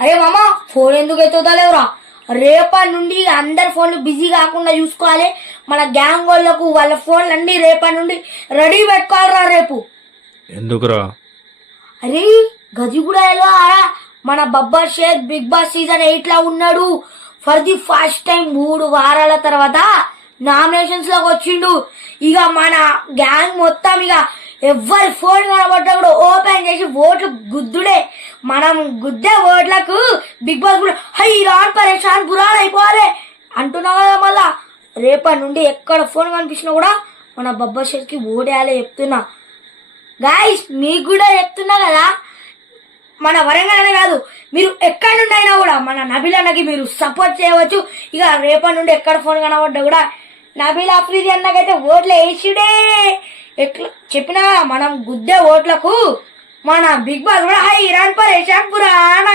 అరే మామ ఫోన్ ఎందుకు ఎత్తుతలేవురా? రేపటి నుండి అందరి ఫోన్లు బిజీ కాకుండా చూసుకోవాలి. మన గ్యాంగ్ వాళ్ళకు వాళ్ళ ఫోన్లు అన్ని రేపటి నుండి రెడీ పెట్టుకోవాలరా రేపు. ఎందుకురా? అరే గది కూడా మన Babbar Sheikh Bigg Boss season 8 లో ఉన్నాడు. ఫర్ ది ఫస్ట్ టైం 3 వారాల తర్వాత నామినేషన్స్ లోకి వచ్చిండు. ఇక మన గ్యాంగ్ మొత్తం ఇక ఎవరి ఫోన్ కనబడ్డా కూడా ఓపెన్ చేసి ఓట్లు గుద్దుడే. మనం గుద్దే ఓట్లకు బిగ్ బాస్ కూడా హై రాన్ పరేషాన్ గురాన్ అయిపోవాలి అంటున్నా కదా. మళ్ళా రేపటి నుండి ఎక్కడ ఫోన్ కనిపించినా కూడా మన బబ్బర్ షేక్ కి ఓటేయాలి చెప్తున్నా. గాయస్ మీకు కూడా చెప్తున్నా కదా, మన వరంగల్ కాదు మీరు ఎక్కడి నుండి అయినా కూడా మన నబీల్ అన్నకి మీరు సపోర్ట్ చేయవచ్చు. ఇక రేపటి నుండి ఎక్కడ ఫోన్ కనబడ్డా కూడా నబీల్ అఫ్రీది అన్నకైతే ఓట్లు వేసిడే. ఎట్లా చెప్పినా మనం గుద్దే ఓట్లకు మన బిగ్ బాస్ కూడా హై రాన్ పరేషాన్ పురాణ